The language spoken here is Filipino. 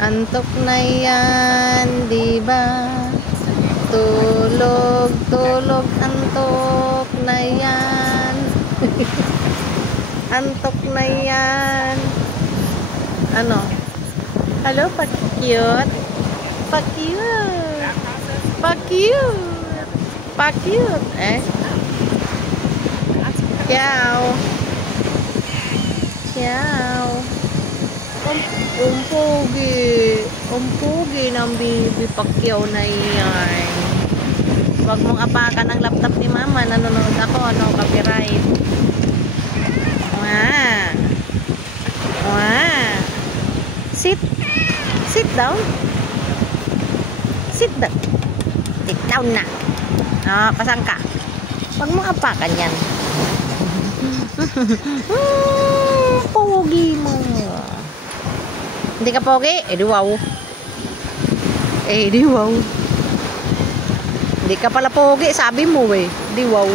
Antok na yan, di ba? Tulog, tulog, antok na yan. Antok na yan. Ano? Hello, pa-cute. Pa-cute. Pa-cute. Pa-cute. Ciao. Ciao. Umpugi. Umpugi ng bibi Pacquiao na yan. Huwag mong apakan ang laptop ni mama. Nanonood ako. No, copyright. Wah. Wah. Sit. Sit down. Sit down. Sit down na. Pasang ka. Huwag mong apakan yan. Pogi mo. Hindi ka pogi? Di wow. Di wow. Hindi ka pala pogi, sabi mo eh. Di wow.